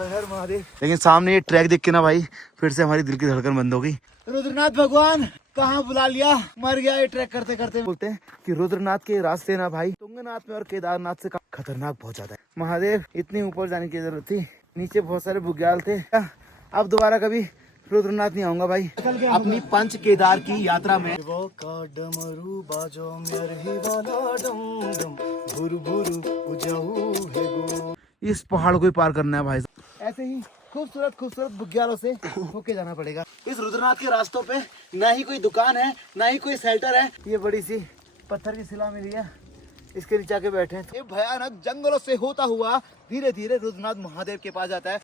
हर महादेव। लेकिन सामने ये ट्रैक देख के ना भाई फिर से हमारी दिल की धड़कन बंद हो गई। रुद्रनाथ भगवान कहाँ बुला लिया, मर गया ये ट्रैक करते करते। बोलते हैं कि रुद्रनाथ के रास्ते ना भाई तुंगनाथ में और केदारनाथ से खतरनाक बहुत ज्यादा है। महादेव इतनी ऊपर जाने की जरूरत थी, नीचे बहुत सारे बुग्याल थे। अब दोबारा कभी रुद्रनाथ नहीं आऊंगा भाई। अपनी पंच केदार की यात्रा में डमरू बाजो वाला डम डम भुरु भुरु उजाऊ है गो। इस पहाड़ को ही पार करना है भाई। ऐसे ही खूबसूरत खूबसूरत बुग्यालों से होके जाना पड़ेगा। इस रुद्रनाथ के रास्तों पे ना ही कोई दुकान है, ना ही कोई शेल्टर है। ये बड़ी सी पत्थर की शिला मिली है, इसके नीचे आके बैठे हैं। ये भयानक जंगलों से होता हुआ धीरे धीरे रुद्रनाथ महादेव के पास जाता है।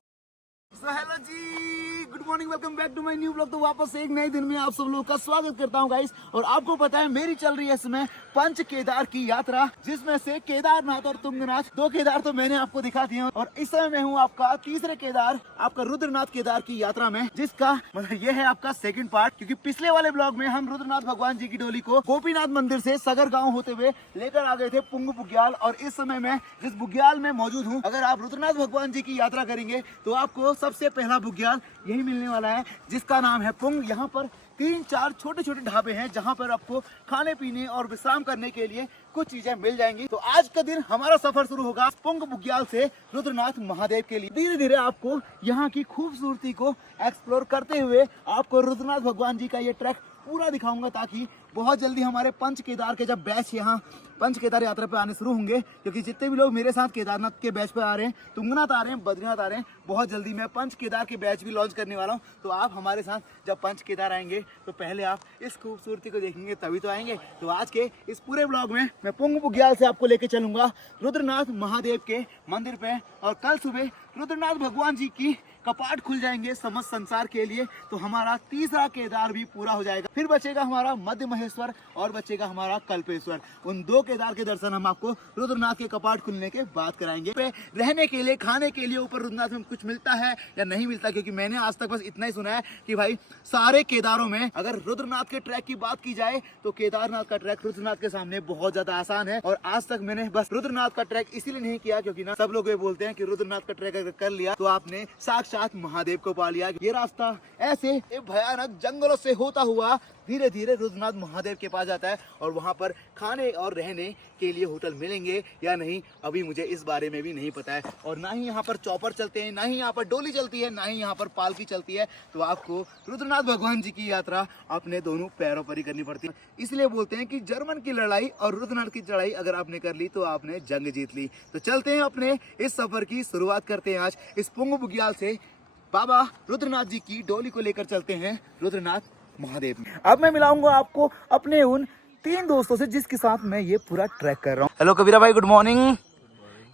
हेलो जी, good morning, welcome back to my new blog. तो वापस एक नए दिन में आप सब लोगों का स्वागत करता हूं गाइस। और आपको पता है मेरी चल रही है इसमें पंच केदार की यात्रा, जिसमें से केदारनाथ और तुंगनाथ, दो केदार तो मैंने आपको दिखा दिए। और इस समय मैं हूं आपका तीसरे केदार, आपका रुद्रनाथ केदार की यात्रा में, जिसका मतलब ये है आपका सेकंड पार्ट। क्योंकि पिछले वाले ब्लॉग में हम रुद्रनाथ भगवान जी की डोली को गोपीनाथ मंदिर से सगर गाँव होते हुए लेकर आ गए थे पुंग बुग्याल। और इस समय मैं जिस बुग्याल में मौजूद हूँ, अगर आप रुद्रनाथ भगवान जी की यात्रा करेंगे तो आपको सबसे पहला बुग्याल यही मिलने वाला है, जिसका नाम है पुंग। यहाँ पर 3-4 छोटे छोटे ढाबे हैं जहाँ पर आपको खाने पीने और विश्राम करने के लिए कुछ चीजें मिल जाएंगी। तो आज का दिन हमारा सफर शुरू होगा पुंग बुग्याल से रुद्रनाथ महादेव के लिए। धीरे धीरे आपको यहाँ की खूबसूरती को एक्सप्लोर करते हुए आपको रुद्रनाथ भगवान जी का ये ट्रैक पूरा दिखाऊंगा, ताकि बहुत जल्दी हमारे पंच केदार के जब बैच यहाँ पंच केदार यात्रा पे आने शुरू होंगे, क्योंकि जितने भी लोग मेरे साथ केदारनाथ के बैच पे आ रहे हैं, तुंगनाथ आ रहे हैं, बद्रीनाथ आ रहे हैं, बहुत जल्दी मैं पंच केदार के बैच भी लॉन्च करने वाला हूँ। तो आप हमारे साथ जब पंच केदार आएंगे तो पहले आप इस खूबसूरती को देखेंगे, तभी तो आएंगे। तो आज के इस पूरे ब्लॉग में मैं पुंग बुग्याल से आपको लेके चलूंगा रुद्रनाथ महादेव के मंदिर पे। और कल सुबह रुद्रनाथ भगवान जी की कपाट खुल जाएंगे समस्त संसार के लिए, तो हमारा तीसरा केदार भी पूरा हो जाएगा। फिर बचेगा हमारा मध्य महेश्वर और बचेगा हमारा कल्पेश्वर। उन दो केदार के दर्शन हम आपको रुद्रनाथ के कपाट खुलने के बाद कराएंगे। पे रहने के लिए, खाने के लिए ऊपर रुद्रनाथ में कुछ मिलता है या नहीं मिलता, क्योंकि मैंने आज तक बस इतना ही सुना है कि भाई सारे केदारों में अगर रुद्रनाथ के ट्रैक की बात की जाए तो केदारनाथ का ट्रैक रुद्रनाथ के सामने बहुत ज्यादा आसान है। और आज तक मैंने बस रुद्रनाथ का ट्रैक इसीलिए नहीं किया क्योंकि ना सब लोग ये बोलते हैं कि रुद्रनाथ का ट्रैक अगर कर लिया तो आपने साक्षात महादेव को पा लिया। ये रास्ता ऐसे भयानक जंगलों से होता हुआ धीरे धीरे रुद्रनाथ महादेव के पास जाता है। और वहां पर खाने और रहने के लिए होटल मिलेंगे या नहीं, अभी मुझे इस बारे में भी नहीं पता है। और ना ही यहाँ पर चौपर चलते हैं, ना ही यहाँ पर डोली चलती है, ना ही यहाँ पर पालकी चलती है। तो आपको रुद्रनाथ भगवान जी की यात्रा अपने दोनों पैरों पर ही करनी पड़ती है। इसलिए बोलते हैं कि जर्मन की लड़ाई और रुद्रनाथ की चढ़ाई अगर आपने कर ली तो आपने जंग जीत ली। तो चलते हैं अपने इस सफर की शुरुआत करते हैं आज इस पुंग बुग्याल से। बाबा रुद्रनाथ जी की डोली को लेकर चलते हैं रुद्रनाथ महादेव में। अब मैं मिलाऊंगा आपको अपने उन 3 दोस्तों से जिसके साथ मैं ये पूरा ट्रैक कर रहा हूँ। हेलो कबीरा भाई, गुड मॉर्निंग।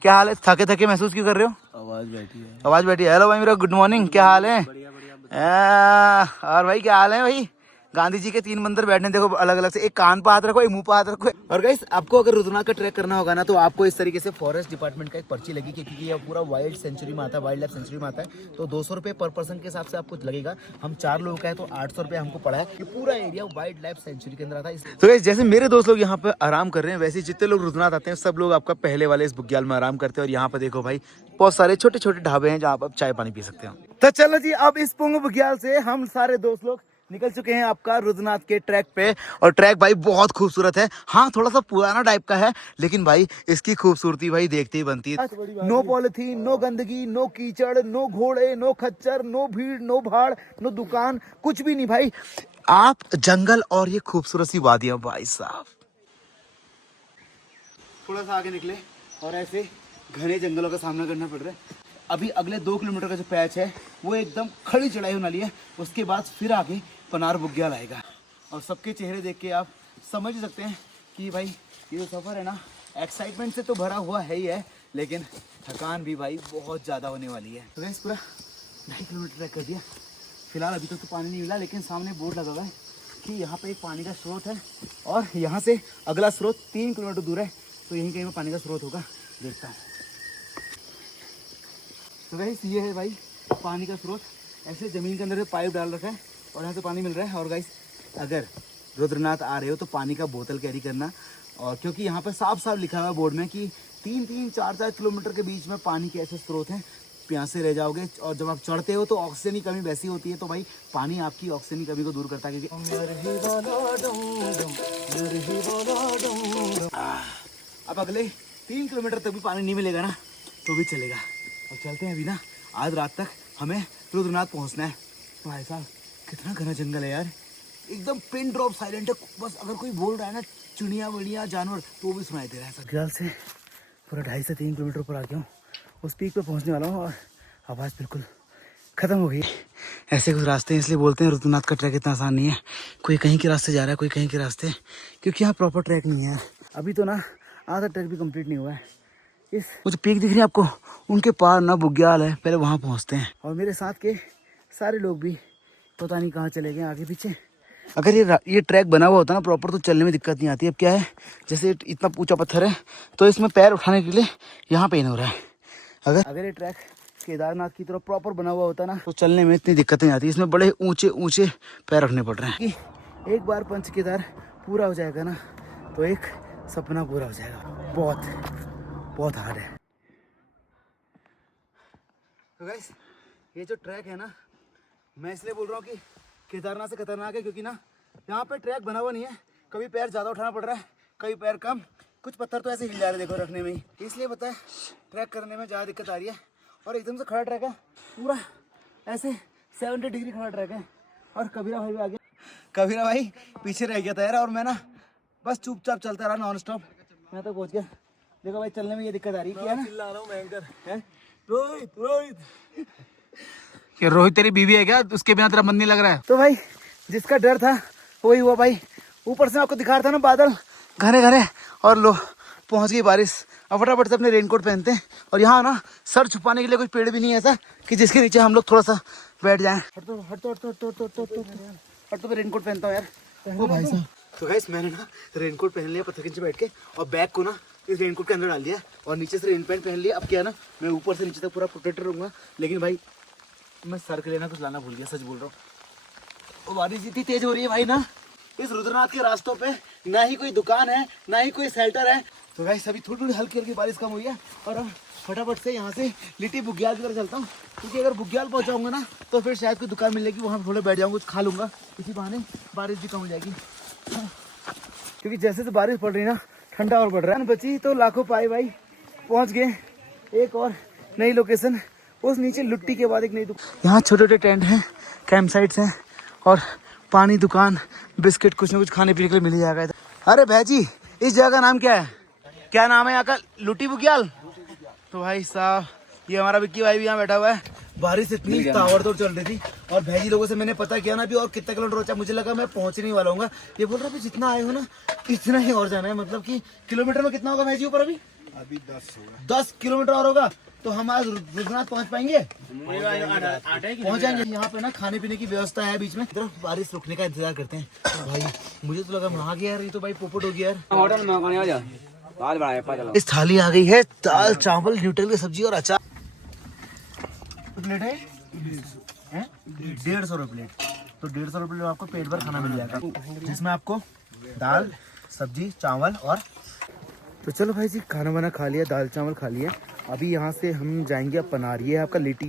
क्या हाल है? थके थके महसूस क्यों कर रहे हो? आवाज बैठी है, आवाज बैठी है। हेलो भाई मेरा, गुड मॉर्निंग, क्या हाल है? बढ़िया बढ़िया। और भाई क्या हाल है भाई? गांधी जी के 3 मंदिर बैठने देखो अलग अलग से, एक कान पे हाथ रखो, एक मुंह पे हाथ रखो। और गाइस आपको अगर रुद्रनाथ का ट्रैक करना होगा ना तो आपको इस तरीके से फॉरेस्ट डिपार्टमेंट का एक पर्ची लगेगी, क्योंकि ये पूरा वाइल्ड सेंचुरी में आता है, वाइल्ड लाइफ सेंचुरी में आता है। तो 200 रुपये पर पर्सन के हिसाब से आपको लगेगा। हम 4 लोगों का है तो 800 रुपये हमको पड़ा है। ये पूरा एरिया वाइल्ड लाइफ सेंचुरी के अंदर आता है। तो गाइस जैसे मेरे दोस्त लोग यहाँ पे आराम कर रहे हैं, वैसे जितने लोग रुद्रनाथ आते हैं सब लोग आपका पहले वाले इस बुग्याल में आराम करते हैं। और यहाँ पे देखो भाई बहुत सारे छोटे छोटे ढाबे हैं जहाँ आप चाय पानी पी सकते हो। तो चलो जी, अब इस पुंग बुग्याल से हम सारे दोस्त लोग निकल चुके हैं आपका रुद्रनाथ के ट्रैक पे। और ट्रैक भाई बहुत खूबसूरत है। हाँ थोड़ा सा पुराना टाइप का है, लेकिन भाई इसकी खूबसूरती भाई देखते ही बनती है। नो पॉलिथीन, नो गंदगी, नो कीचड़, नो घोड़े, नो खच्चर, नो भीड़, नो भाड़, नो दुकान, कुछ भी नहीं भाई। आप जंगल और ये खूबसूरत सी वादियां भाई साहब। थोड़ा सा आगे निकले और ऐसे घने जंगलों का सामना करना पड़ रहा है। अभी अगले 2 किलोमीटर का जो पैच है वो एकदम खड़ी चढ़ाई होने वाली है। उसके बाद फिर आगे पनार बुग्याल आएगा। और सबके चेहरे देख के आप समझ सकते हैं कि भाई ये जो सफ़र है ना एक्साइटमेंट से तो भरा हुआ है ही है, लेकिन थकान भी भाई बहुत ज़्यादा होने वाली है। तो पूरा 2.5 किलोमीटर ट्रैक कर दिया। फिलहाल अभी तक तो पानी नहीं मिला, लेकिन सामने बोर्ड लगा हुआ है कि यहाँ पे एक पानी का स्रोत है और यहाँ से अगला स्रोत 3 किलोमीटर दूर है। तो यहीं कहीं में पानी का स्रोत होगा, देखता हूँ। तो गाइस ये है भाई पानी का स्रोत। ऐसे ज़मीन के अंदर से पाइप डाल रखा है और यहाँ से पानी मिल रहा है। और गाइस अगर रुद्रनाथ आ रहे हो तो पानी का बोतल कैरी करना, और क्योंकि यहाँ पर साफ साफ लिखा हुआ है बोर्ड में कि 3-3, 4-4 किलोमीटर के बीच में पानी के ऐसे स्रोत हैं। प्यासे रह जाओगे। और जब आप चढ़ते हो तो ऑक्सीजन की कमी वैसी होती है, तो भाई पानी आपकी ऑक्सीजन की कमी को दूर करता है। क्योंकि अब अगले 3 किलोमीटर तक भी पानी नहीं मिलेगा ना तो भी चलेगा। और चलते हैं अभी ना, आज रात तक हमें रुद्रनाथ पहुंचना है। तो भाई साहब कितना घना जंगल है यार, एकदम पिन ड्रॉप साइलेंट है। बस अगर कोई बोल रहा है ना चिड़िया वड़िया जानवर तो वो भी सुनाई दे रहा है। ख्याल से पूरा 2.5 से 3 किलोमीटर पर आ गया हूँ, उस पीक पे पहुँचने वाला हूँ और आवाज़ बिल्कुल ख़त्म हो गई। ऐसे कुछ रास्ते हैं, इसलिए बोलते हैं रुद्रनाथ का ट्रैक इतना आसान नहीं है। कोई कहीं के रास्ते जा रहा है, कोई कहीं के रास्ते, क्योंकि यहाँ प्रॉपर ट्रैक नहीं है। अभी तो ना आधा ट्रैक भी कंप्लीट नहीं हुआ है। इस वो जो पीक दिख रही है आपको, उनके पार ना बुग्याल है, पहले वहाँ पहुँचते हैं। और मेरे साथ के सारे लोग भी पता नहीं कहाँ चले गए आगे पीछे। अगर ये ट्रैक बना हुआ होता ना प्रॉपर तो चलने में दिक्कत नहीं आती। अब क्या है, जैसे इतना ऊंचा पत्थर है तो इसमें पैर उठाने के लिए यहाँ पेन हो रहा है। अगर ये ट्रैक केदारनाथ की तरफ प्रॉपर बना हुआ होता ना तो चलने में इतनी दिक्कत नहीं आती। इसमें बड़े ऊंचे ऊंचे पैर रखने पड़ रहे हैं। कि एक बार पंच केदार पूरा हो जाएगा ना तो एक सपना पूरा हो जाएगा। बहुत हार्ड है। तो गाइस ये जो ट्रैक है ना, मैं इसलिए बोल रहा हूँ कि केदारनाथ से खतरनाक है, क्योंकि ना यहाँ पे ट्रैक बना हुआ नहीं है। कभी पैर ज़्यादा उठाना पड़ रहा है, कभी पैर कम। कुछ पत्थर तो ऐसे हिल जा रहे हैं देखो रखने में ही, इसलिए पता है ट्रैक करने में ज़्यादा दिक्कत आ रही है। और एकदम से खड़ा ट्रैक है, पूरा ऐसे 70 डिग्री खड़ा ट्रैक है। और कबीरा भाई भी आ गया, कबीरा भाई पीछे रह गया था यार, और मैं ना बस चुपचाप चलता रहा नॉन स्टॉप, मैं तो पहुँच गया। देखो भाई चलने में ये दिक्कत आ रही है, ना चिल्ला रहा हूँ मैं। रोहित रोहित तेरी बीवी है क्या? उसके बिना तेरा मन नहीं लग रहा है? तो भाई जिसका डर था वही हुआ भाई। ऊपर से आपको दिखा रहा था ना बादल घने घने, और लो पहुंच गई बारिश। अब फटाफट से अपने रेनकोट पहनते हैं। और यहाँ ना सर छुपाने के लिए कोई पेड़ भी नहीं है ऐसा कि जिसके नीचे हम लोग थोड़ा सा बैठ जाएं। हट तो मैं रेनकोट पहनता हूँ यार। ओ भाई साहब, तो गाइस मैंने ना रेनकोट पहन लिया पत्थर के नीचे बैठ के, और बैग को ना इस रेनकोट के अंदर डाल दिया, और नीचे से रेन पैंट पहन लिया। अब क्या है ना, मैं ऊपर से नीचे तक पूरा प्रोटेक्टर रहूँगा। लेकिन भाई मैं सर के लिए ना कुछ लाना भूल गया, सच बोल रहा हूँ। वो बारिश इतनी तेज हो रही है भाई ना, इस रुद्रनाथ के रास्तों पे ना ही कोई दुकान है ना ही कोई शेल्टर है। तो गाइस अभी थोड़ी थोड़ी हल्की हल्की बारिश कम हुई है, और अब फटाफट से यहाँ से लिट्टी बुग्याल की तरफ चलता हूँ। क्योंकि अगर बुग्याल पहुँचाऊंगा ना तो फिर शायद कोई दुकान मिलेगी, वहाँ थोड़े बैठ जाऊँगा, कुछ खा लूँगा, इसी बहाने बारिश भी कम हो जाएगी। क्योंकि जैसे से बारिश पड़ रही ना ठंडा और बढ़ रहा है। बची तो लाखों पाए भाई, पहुँच गए एक और नई लोकेशन। उस नीचे लुट्टी के बाद एक नई दुकान। यहाँ छोटे छोटे टेंट हैं, कैंप साइट्स हैं, और पानी, दुकान, बिस्किट, कुछ ना कुछ खाने पीने के लिए मिल ही जाएगा। अरे भाई इस जगह का नाम क्या है? क्या नाम है यहाँ का? लुट्टी बुग्याल। तो भाई साहब ये हमारा विक्की भाई भी यहाँ बैठा हुआ है। बारिश इतनी ताबड़तोड़ चल रही थी, और भैजी लोगों से मैंने पता किया ना भी और कितना किलोमीटर बचा। मुझे लगा मैं पहुंचने ही वाला हूँ। ये बोल रहा है जितना आए हो ना इतना ही और जाना है। मतलब कि किलोमीटर में कितना होगा भैजी ऊपर? अभी 10 होगा, 10 किलोमीटर और होगा। तो हम आज रुद्रनाथ पहुंच पाएंगे? पहुंच जाएंगे। यहाँ पे ना खाने पीने की व्यवस्था है बीच में, तरफ बारिश रुकने का इंतजार करते हैं। तो भाई मुझे तो लगा वहाँ गया यार, ये तो भाई पोपट हो गया यार। होटल में इस थाली आ गई है, दाल चावल न्यूट्रल की सब्जी और अचार। प्लेट है 150 रुपये प्लेट। तो 150 रुपये में आपको पेट भर खाना मिल जाएगा, जिसमें आपको दाल, सब्जी, चावल और। तो चलो भाई जी खाना वाना खा लिया, दाल चावल खा लिया। अभी यहाँ से हम जाएंगे अब पनारी है आपका लिट्टी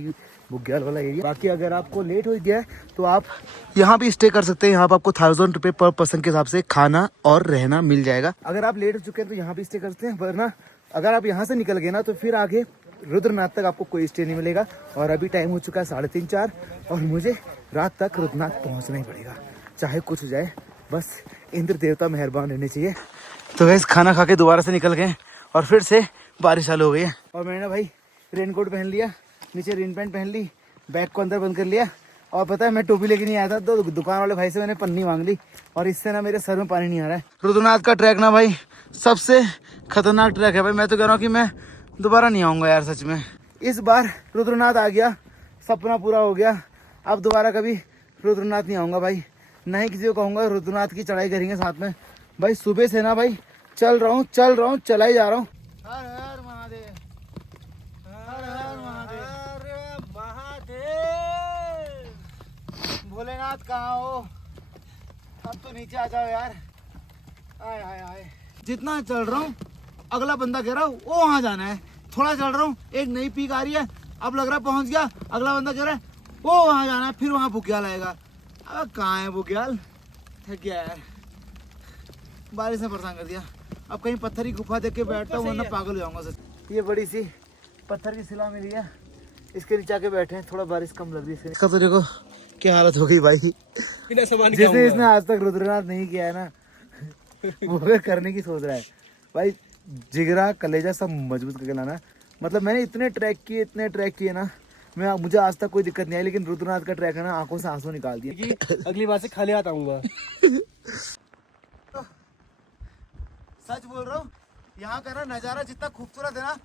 बुग्याल वाला एरिया। बाकी अगर आपको लेट हो गया है तो आप यहाँ भी स्टे कर सकते हैं। यहाँ पर आपको 1000 रुपये पर पर्सन के हिसाब से खाना और रहना मिल जाएगा। अगर आप लेट हो चुके हैं तो यहाँ भी स्टे कर सकते हैं, वरना अगर आप यहाँ से निकल गए ना तो फिर आगे रुद्रनाथ तक आपको कोई स्टे नहीं मिलेगा। और अभी टाइम हो चुका है 3:30 4, और मुझे रात तक रुद्रनाथ पहुँचना ही पड़ेगा, चाहे कुछ हो जाए। बस इंद्र देवता मेहरबान रहने चाहिए। तो वैसे खाना खा के दोबारा से निकल गए, और फिर से बारिश चालू हो गई है। और मैंने भाई रेनकोट पहन लिया, नीचे रेन पैंट पहन ली, बैग को अंदर बंद कर लिया। और पता है मैं टोपी लेके नहीं आया था, तो दुकान वाले भाई से मैंने पन्नी मांग ली, और इससे ना मेरे सर में पानी नहीं आ रहा है। रुद्रनाथ का ट्रैक ना भाई सबसे खतरनाक ट्रैक है भाई। मैं तो कह रहा हूँ कि मैं दोबारा नहीं आऊँगा यार, सच में। इस बार रुद्रनाथ आ गया, सपना पूरा हो गया। अब दोबारा कभी रुद्रनाथ नहीं आऊँगा भाई, ना ही किसी को कहूँगा रुद्रनाथ की चढ़ाई करेंगे साथ में। भाई सुबह से ना भाई चल रहा हूँ चला ही जा रहा हूँ। हर हर महादेव, हर हर महादेव, महादेव। भोलेनाथ कहाँ हो? अब तो नीचे आ जाओ यार। आए आए आए। जितना चल रहा हूँ अगला बंदा कह रहा हूँ वो वहाँ जाना है। थोड़ा चल रहा हूँ एक नई पीक आ रही है, अब लग रहा है पहुंच गया। अगला बंदा कह रहा है वो वहां जाना है, फिर वहां बुग्याल आएगा। अब कहाँ है बुग्याल? थक गया यार, बारिश ने परेशान कर दिया। अब कहीं पत्थर की गुफा देख के बैठता हूँ वरना पागल हो जाऊंगा सच। ये बड़ी सी पत्थर की शिला मिली है, इसके नीचे आके बैठे हैं। थोड़ा बारिश कम लग रही है इसका तो देखो क्या हालत हो गई भाई। जैसे इसने आज तक रुद्रनाथ नहीं किया है ना वो करने की सोच रहा है भाई। जिगरा कलेजा सब मजबूत करके लाना। मतलब मैंने इतने ट्रैक किए ना, मुझे आज तक कोई दिक्कत नहीं आई, लेकिन रुद्रनाथ का ट्रैक है ना आंखों से आंसू निकाल दिए। अगली बार से खाली हाथ आऊंगा। सच बोल रहा हूँ, यहाँ का ना नजारा जितना खूबसूरत है ना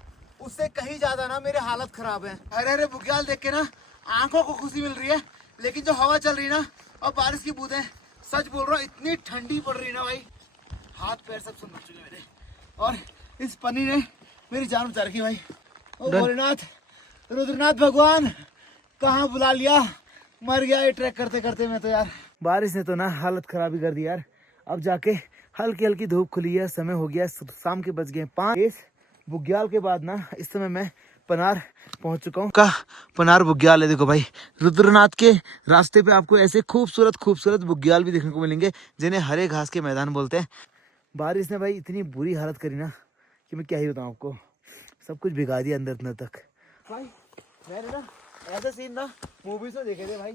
उससे कहीं ज्यादा ना मेरे हालत खराब है। हरे हरे बुग्याल देख के ना आंखों को खुशी मिल रही है, लेकिन जो हवा चल रही है ना और बारिश की बूंदें, सच बोल रहा हूँ इतनी ठंडी पड़ रही है ना भाई, हाथ पैर सब सुन चुके मेरे। और इस पन्नी ने मेरी जान बचा रखी भाई। ओ भोलेनाथ, रुद्रनाथ भगवान, कहाँ बुला लिया, मर गया ये ट्रैक करते करते मैं तो यार। बारिश ने तो ना हालत खराब ही कर दी यार। अब जाके हल्की हल्की धूप खुली है, समय हो गया शाम के बज गए 5। इस बुग्याल के बाद ना इस समय मैं पनार पहुंच चुका हूँ। का पनार बुग्याल है। देखो भाई, रुद्रनाथ के रास्ते पे आपको ऐसे खूबसूरत बुग्याल भी देखने को मिलेंगे जिन्हें हरे घास के मैदान बोलते हैं। बारिश ने भाई इतनी बुरी हालत करी ना कि मैं क्या ही बताऊँ आपको, सब कुछ भिगा दिया अंदर तक भाई। मैंने ना ऐसा सीन ना मूवीज में देखे थे भाई,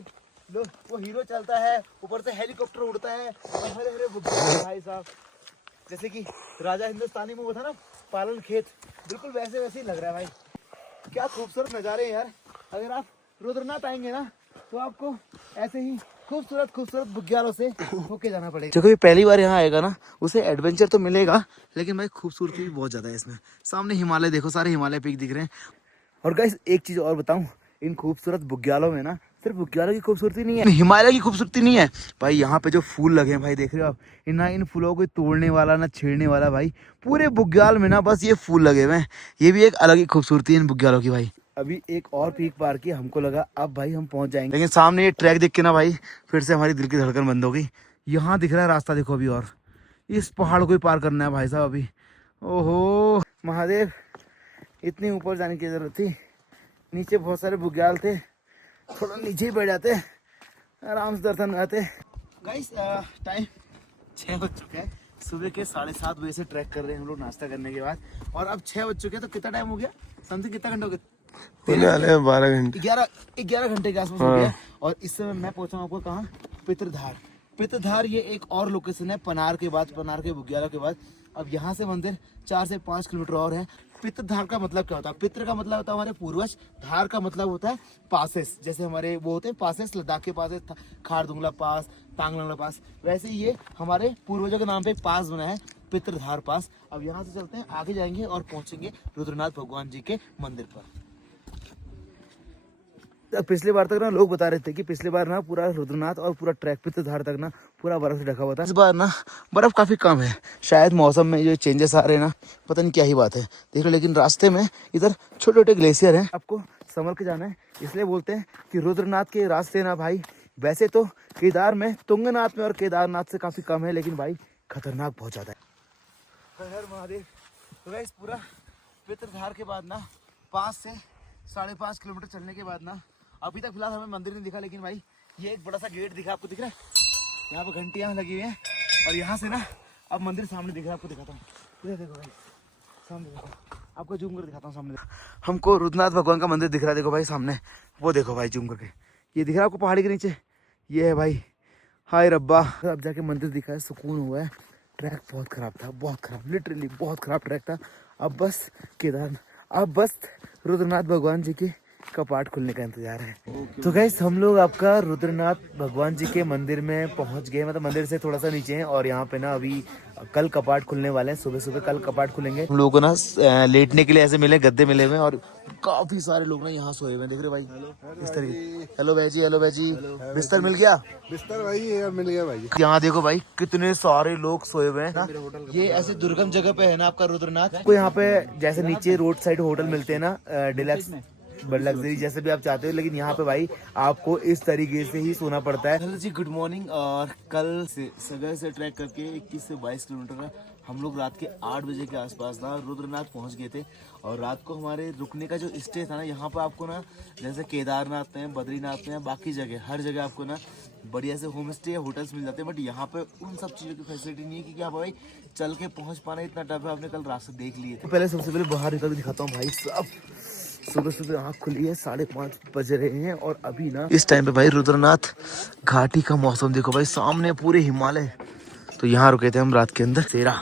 लो वो हीरो चलता है, ऊपर से हेलीकॉप्टर उड़ता है और हरे हरे बुग्याल भाई साहब, जैसे कि राजा हिंदुस्तानी में वो था ना पालन खेत, बिल्कुल वैसे वैसे ही लग रहा है भाई। क्या खूबसूरत नज़ारे हैं यार। अगर आप रुद्रनाथ आएंगे ना तो आपको ऐसे ही खूबसूरत बुग्यालों से होके जाना पड़ेगा। जो कोई पहली बार यहाँ आएगा ना उसे एडवेंचर तो मिलेगा, लेकिन भाई खूबसूरती भी बहुत ज़्यादा है इसमें। सामने हिमालय देखो, सारे हिमालय पीक दिख रहे हैं। और गाइस एक चीज़ और बताऊँ, इन खूबसूरत बुग्यालों में ना सिर्फ बुग्यालों की खूबसूरती नहीं है, हिमालय की खूबसूरती नहीं है भाई। यहाँ पे जो फूल लगे हैं भाई, देख रहे हो आप, इन फूलों को तोड़ने वाला ना छेड़ने वाला भाई। पूरे बुग्याल में ना बस ये फूल लगे हुए हैं, ये भी एक अलग ही खूबसूरती है इन बुग्यालों की भाई। अभी एक और पीक पार की, हमको लगा अब भाई हम पहुंच जाएंगे, लेकिन सामने ये ट्रैक देख के ना भाई फिर से हमारी दिल की धड़कन बंद हो गई। यहाँ दिख रहा है रास्ता, देखो अभी और इस पहाड़ को ही पार करना है भाई साहब अभी। ओहो महादेव, इतनी ऊपर जाने की जरूरत थी। नीचे बहुत सारे बुग्याल थे, थोड़ा नीचे ही बैठ जाते, आराम से दर्शन आते। गाइस टाइम 6 बज चुके हैं, सुबह के 7:30 बजे से ट्रैक कर रहे हैं हम लोग नाश्ता करने के बाद, और अब 6 बज चुके हैं। तो कितना टाइम हो गया समथिंग, कितना घंटा हो गया? 12 घंटे, 11 घंटे के आसपास हो गया। और इस समय मैं पहुंचा हूँ आपको कहाँ, पित्रधार। ये एक और लोकेशन है पनार के बाद, पनार के बुग्यालों के बाद। अब यहाँ से मंदिर 4 से 5 किलोमीटर और है। पित्रधार का मतलब क्या होता है? पित्र का मतलब होता है हमारे पूर्वज, धार का मतलब होता है पासेस, जैसे हमारे वो होते हैं पासेस, लद्दाख के पासेस, खारदुंगला पास, तांगलंगला पास, वैसे ही ये हमारे पूर्वजों के नाम पे एक पास बना है, पित्रधार पास। अब यहाँ से चलते हैं, आगे जाएंगे और पहुंचेंगे रुद्रनाथ भगवान जी के मंदिर पर। पिछली बार तक ना लोग बता रहे थे कि पिछली बार ना पूरा रुद्रनाथ और पूरा ट्रैक पित्रधार तक ना पूरा बर्फ से ढका हुआ था। इस बार ना बर्फ काफी कम है, शायद मौसम में जो चेंजेस आ रहे हैं ना, पता नहीं क्या ही बात है देख लो। लेकिन रास्ते में इधर छोटे छोटे ग्लेशियर हैं, आपको संभल के जाना है। इसलिए बोलते हैं कि रुद्रनाथ के रास्ते ना भाई, वैसे तो केदार में, तुंगनाथ में और केदारनाथ से काफी कम है, लेकिन भाई खतरनाक बहुत ज्यादा है। हर हर महादेव। तो गाइस पूरा पित्रधार के बाद ना 5 से 5.5 किलोमीटर चलने के बाद ना, अभी तक फिलहाल हमें मंदिर नहीं दिखा, लेकिन भाई ये एक बड़ा सा गेट दिखा, आपको दिख रहा है? यहाँ पर घंटियाँ लगी हुई हैं और यहाँ से ना अब मंदिर सामने दिख रहा है, आपको दिखाता हूँ। इधर देखो भाई, सामने देखो, आपको जूम कर दिखाता हूँ। सामने हमको रुद्रनाथ भगवान का मंदिर दिख रहा है, देखो भाई सामने, वो देखो भाई जूम करके, ये दिख रहा है आपको पहाड़ी के नीचे, ये है भाई। हाय रब्बा, अब जाके मंदिर दिखा है, सुकून हुआ है। ट्रैक बहुत खराब था, बहुत खराब, लिटरली बहुत खराब ट्रैक था। अब बस अब बस रुद्रनाथ भगवान जी के कपाट खुलने का इंतजार है। तो गाइस हम लोग आपका रुद्रनाथ भगवान जी के मंदिर में पहुंच गए, मतलब मंदिर से थोड़ा सा नीचे हैं। और यहाँ पे ना अभी कल कपाट खुलने वाले हैं, सुबह सुबह कल कपाट खुलेंगे। हम लोगों को ना लेटने के लिए ऐसे मिले, गद्दे मिले हुए हैं, और काफी सारे लोग ना यहाँ सोए हुए हैं, देख रहे हो भाई इस तरीके। हेलो भाई जी, बिस्तर मिल गया? बिस्तर भाई मिल गया भाई। यहाँ देखो भाई कितने सारे लोग सोए हुए हैं ना। ये ऐसे दुर्गम जगह पे है ना आपका रुद्रनाथ। को यहाँ पे जैसे नीचे रोड साइड होटल मिलते हैं ना, डिलक्स लग्जरी जैसे भी आप चाहते हो, लेकिन यहाँ पे भाई आपको इस तरीके से ही सोना पड़ता है। हेलो जी, गुड मॉर्निंग। और कल से सवेरे से ट्रैक करके 21 से 22 किलोमीटर हम लोग रात के 8 बजे के आसपास ना रुद्रनाथ पहुँच गए थे। और रात को हमारे रुकने का जो स्टे था ना, यहाँ पर आपको ना जैसे केदारनाथ में, बद्रीनाथ में, बाकी जगह हर जगह आपको ना बढ़िया से होम स्टे या होटल्स मिल जाते हैं। बट यहाँ पे उन सब चीज़ों की फैसिलिटी नहीं है, क्योंकि यहाँ पर भाई चल के पहुँच पाना इतना टफ है। आपने कल रास्ते देख लिए थे। पहले सबसे पहले बाहर निकल के दिखाता हूँ भाई साहब। सुबह सुबह आँख खुली है, 5:30 बज रहे हैं और अभी ना इस टाइम पे भाई रुद्रनाथ घाटी का मौसम देखो भाई, सामने पूरे हिमालय। तो यहाँ रुके थे हम रात के अंदर। सेरा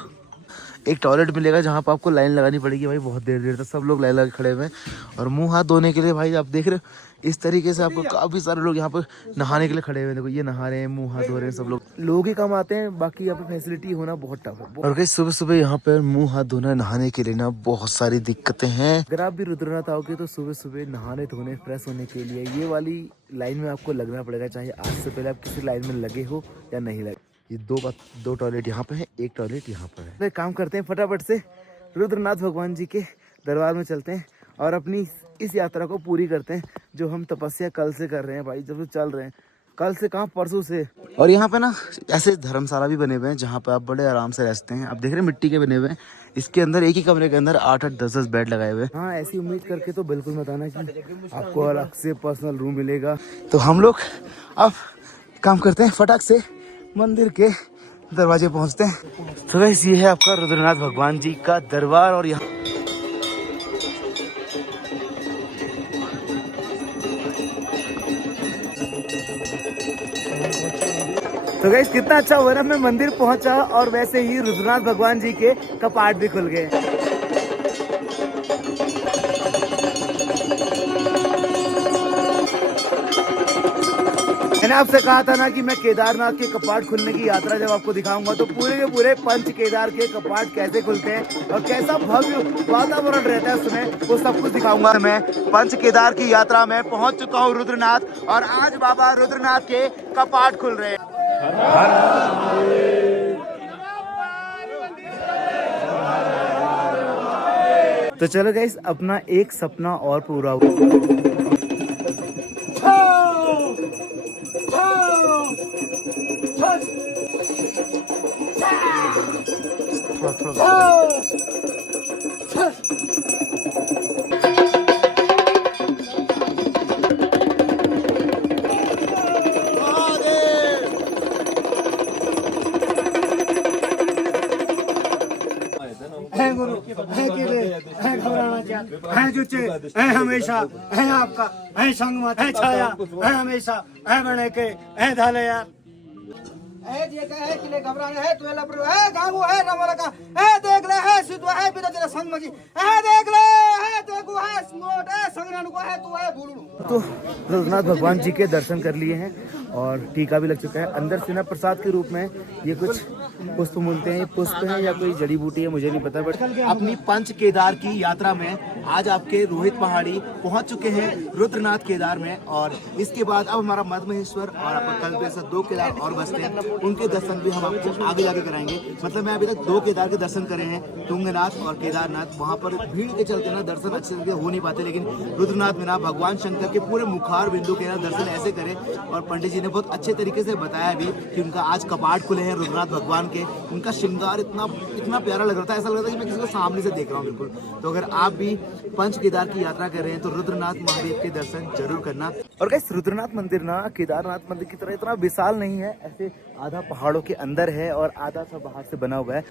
एक टॉयलेट मिलेगा जहाँ पर आपको लाइन लगानी पड़ेगी भाई, बहुत देर देर तक सब लोग लाइन लगा खड़े हुए हैं। और मुंह हाथ धोने के लिए भाई आप देख रहे हो इस तरीके से आपको काफी सारे लोग यहाँ पर नहाने के लिए खड़े हुए हैं। देखो ये नहा रहे हैं, मुंह हाथ धो रहे हैं सब लोग। लोग ही कम आते हैं, बाकी यहाँ पे फैसिलिटी होना बहुत टफ है। और सुबह सुबह यहाँ पर मुंह हाथ धोना, नहाने के लिए ना बहुत सारी दिक्कतें हैं। अगर आप भी रुद्रनाथ आओगे तो सुबह सुबह नहाने धोने फ्रेश होने के लिए ये वाली लाइन में आपको लगना पड़ेगा, चाहे आज से पहले आप किसी लाइन में लगे हो या नहीं लगे। ये दो टॉयलेट यहाँ पे है, एक टॉयलेट यहाँ पर है। तो एक काम करते हैं, फटाफट से रुद्रनाथ भगवान जी के दरबार में चलते हैं और अपनी इस यात्रा को पूरी करते हैं जो हम तपस्या कल से कर रहे हैं भाई, जब से चल रहे हैं। कल से कहाँ, परसों से। और यहाँ पे ना ऐसे धर्मशाला भी बने हुए हैं जहाँ पे आप बड़े आराम से रह सकते हैं। आप देख रहे हैं मिट्टी के बने हुए हैं। इसके अंदर एक ही कमरे के अंदर 8-8, 10-10 बेड लगाए हुए हैं। हाँ, ऐसी उम्मीद करके तो बिल्कुल मत आना कि आपको अलग से पर्सनल रूम मिलेगा। तो हम लोग अब काम करते हैं, फटाक से मंदिर के दरवाजे पहुंचते हैं। तो गाइस ये है आपका रुद्रनाथ भगवान जी का दरबार। और यहाँ तो गाइस कितना अच्छा हुआ ना, मैं मंदिर पहुंचा और वैसे ही रुद्रनाथ भगवान जी के कपाट भी खुल गए। मैंने आपसे कहा था ना कि मैं केदारनाथ के कपाट खुलने की यात्रा जब आपको दिखाऊंगा तो पूरे के पूरे पंच केदार के कपाट कैसे खुलते हैं और कैसा भव्य वातावरण रहता है उसमें, वो सब कुछ दिखाऊंगा। मैं पंच केदार की यात्रा में पहुंच चुका हूं रुद्रनाथ, और आज बाबा रुद्रनाथ के कपाट खुल रहे हैं। तो चलो गाइस, अपना एक सपना और पूरा हुआ। है गुरु, है किले, है घबराना क्या, है जुचे, है हमेशा, है आपका, है संगमत, है छाया, है हमेशा, है बने के, है धाले यार। है जे का है किले घबराना है, तुएला पर है गांगू है नमला का, है देख ले है सिद्ध है बिना तेरा संग मजी, है देख ले है देखो है स्नोट है संगरान को है तू है भूलू। तो रुद्रनाथ भगवान जी के दर्शन कर लिए हैं और टीका भी लग चुका है। अंदर से ना प्रसाद के रूप में ये कुछ पुष्प मिलते हैं, पुष्प है या कोई जड़ी बूटी है मुझे नहीं पता। बट अपनी पंच केदार की यात्रा में आज आपके रोहित पहाड़ी पहुंच चुके हैं रुद्रनाथ केदार में, और इसके बाद अब हमारा मध्य महेश्वर और आपका कल पे ऐसा 2 केदार और बचते हैं, उनके दर्शन भी हम आपको आगे जाके कराएंगे। मतलब मैं अभी तक 2 केदार के दर्शन करे हैं, तुंगनाथ और केदारनाथ। वहाँ पर भीड़ के चलते ना दर्शन अच्छे से हो नहीं पाते, लेकिन रुद्रनाथ में ना भगवान शंकर के पूरे मुखार बिंदु के ना दर्शन ऐसे करें। और पंडित जी ने बहुत अच्छे तरीके से बताया भी कि उनका आज कपाट खुले हैं रुद्रनाथ भगवान के। उनका श्रृंगार इतना प्यारा लग रहा था, ऐसा लग रहा था कि मैं किसी को सामने से देख रहा हूँ बिल्कुल। तो अगर आप भी पंच केदार की यात्रा कर रहे हैं तो रुद्रनाथ महादेव के दर्शन जरूर करना। और गाइस रुद्रनाथ मंदिर ना केदारनाथ मंदिर की तरह इतना विशाल नहीं है, ऐसे आधा पहाड़ों के अंदर है और आधा सा बाहर से बना हुआ है।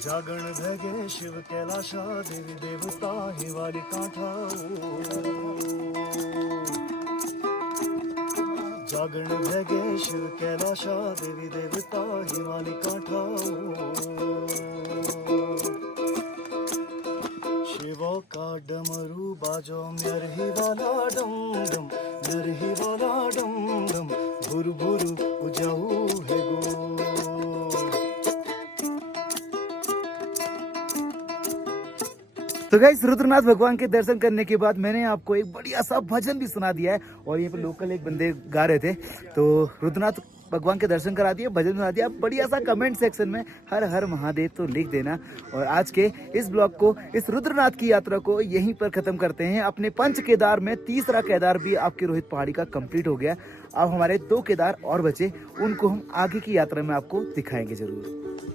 जागण भगे शिव कैलाशा देवी देवता हिवाली कांठा जागण भगे शिव कैलाशा देवी देवता हिवाली कांठा शिव का डमरू बाजो म्यरही वाला डम डम म्यरही वाला डम डम भुर भुर उजाऊ है गो। तो गाइस रुद्रनाथ भगवान के दर्शन करने के बाद मैंने आपको एक बढ़िया सा भजन भी सुना दिया है, और यहाँ पे लोकल एक बंदे गा रहे थे। तो रुद्रनाथ भगवान के दर्शन करा दिए, भजन सुना दिया, बढ़िया सा कमेंट सेक्शन में हर हर महादेव तो लिख देना। और आज के इस ब्लॉग को, इस रुद्रनाथ की यात्रा को यहीं पर खत्म करते हैं। अपने 5 केदार में तीसरा केदार भी आपके रोहित पहाड़ी का कंप्लीट हो गया। अब हमारे 2 केदार और बचे, उनको हम आगे की यात्रा में आपको दिखाएंगे जरूर।